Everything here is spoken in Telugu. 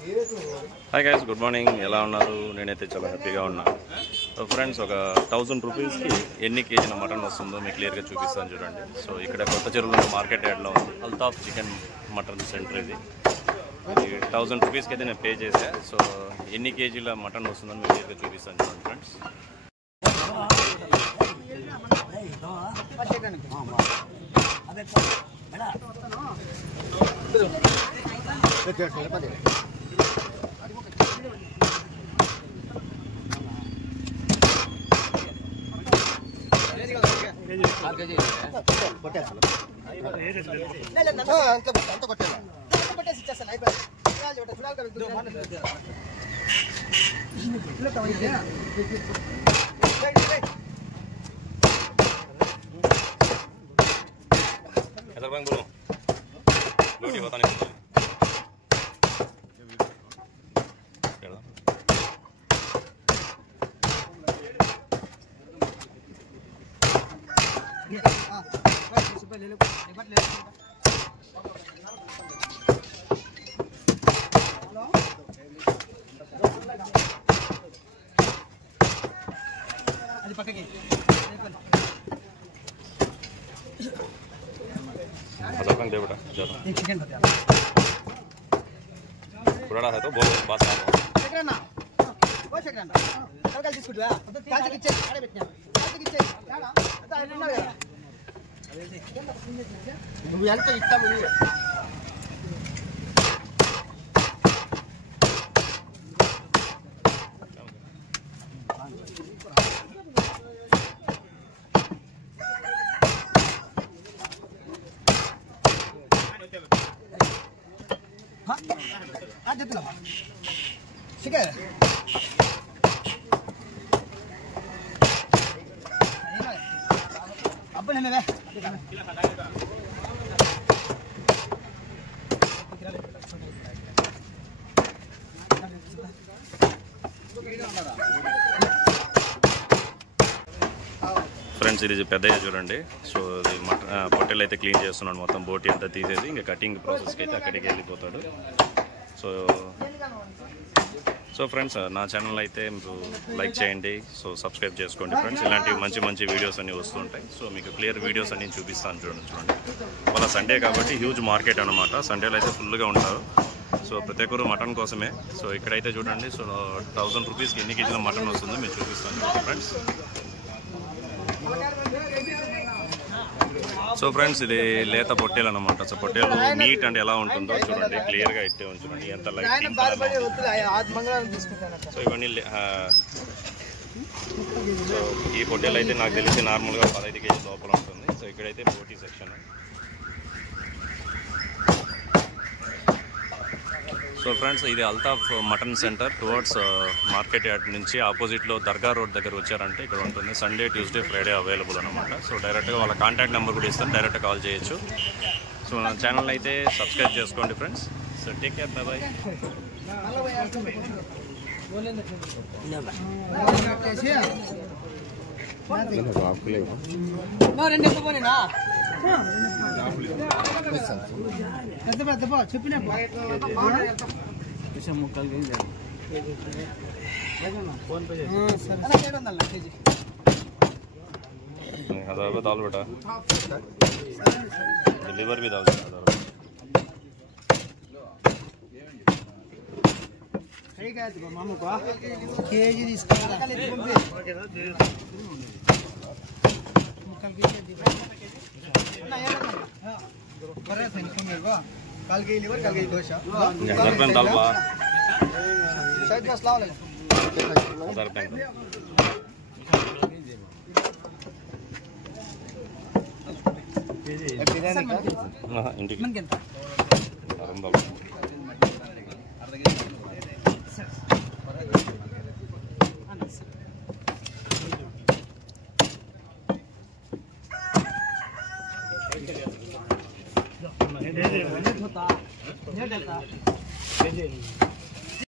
Hi guys, good morning. ఎలా ఉన్నారు? నేనైతే చాలా హ్యాపీగా ఉన్నా. సో ఫ్రెండ్స్, ఒక 1000 రూపీస్కి ఎన్ని కేజీల మటన్ వస్తుందో మీకు క్లియర్గా చూపిస్తాను చూడండి. సో ఇక్కడ కొత్త చెరువులో మార్కెట్ యార్డ్లో ఉంది అల్తాఫ్ చికెన్ మటన్ సెంటర్. ఇది 1000 రూపీస్కి అయితే నేను పే చేశాను. సో ఎన్ని కేజీల మటన్ వస్తుందో మీకు క్లియర్గా చూపిస్తాను చూడండి friends. Bang belum? Belum dibuatan itu. అది పక్కకి अच्छा दे बेटा चलो एक चिकन बता पुराना है तो बहुत बात है चिकन ना वो चिकन कल कल తీసుకుంటా కాల్చి ఇచ్చే అరే పెట్టినా కాల్చి ఇచ్చే యాడా అంతా అయిపోయినాడు కదా నువ్వు ఎంత ఇస్తాము Sige. Apa ni ni? Friends, ఇది పెద్దగా చూడండి. సో ఇది పొట్టెలు అయితే క్లీన్ చేస్తున్నాడు. మొత్తం బోటి అంతా తీసేసి ఇంకా కటింగ్ ప్రాసెస్కి అయితే అక్కడికి వెళ్ళిపోతాడు. సో ఫ్రెండ్స్, నా ఛానల్ అయితే మీరు లైక్ చేయండి. సో సబ్స్క్రైబ్ చేసుకోండి ఫ్రెండ్స్. ఇలాంటి మంచి మంచి వీడియోస్ అన్నీ వస్తుంటాయి. సో మీకు క్లియర్ వీడియోస్ అన్నీ చూపిస్తాను చూడండి. వాళ్ళ సండే కాబట్టి హ్యూజ్ మార్కెట్ అనమాట. సండేలో అయితే ఫుల్గా ఉంటారు. సో ప్రతి ఒక్కరు మటన్ కోసమే. సో ఇక్కడైతే చూడండి. సో 1000 రూపీస్కి ఎన్ని కేజీల మటన్ వస్తుందో మీరు చూపిస్తాను చూడండి ఫ్రెండ్స్. సో ఫ్రెండ్స్, ఇది లేత పొట్టేలు అనమాట. సో పొట్టేలు మీట్ అంటే ఎలా ఉంటుందో చూడండి. క్లియర్గా ఇట్టే ఉంచండి. ఎంత లైట్. సో ఇవన్నీ సో ఈ పొట్టేలు అయితే నాకు తెలిసి నార్మల్గా 15 కేజీ లోపల ఉంటుంది. సో ఇక్కడైతే బోటీ సెక్షన్. సో ఫ్రెండ్స్, ఇది Altaf mutton centre towards market yard నుంచి ఆపోజిట్లో దర్గా రోడ్ దగ్గర వచ్చారంటే ఇక్కడ ఉంటుంది. సండే, ట్యూస్డే, ఫ్రైడే అవైలబుల్ అనమాట. సో డైరెక్ట్గా వాళ్ళ కాంటాక్ట్ నెంబర్ కూడా ఇస్తాను, డైరెక్ట్గా కాల్ చేయొచ్చు. సో నా ఛానల్ అయితే సబ్స్క్రైబ్ చేసుకోండి friends. So take care, bye bye. చెప్పిన हजार रुपये दाल बेटा, लीवर भी दाल 1000 కేజీ తీసుకుంటా कल के लीवर कल के डोसा 1000 रुपये दाल बा शायद बस लाओ ले 1000 रुपये ఇంటికి మనకెంత होता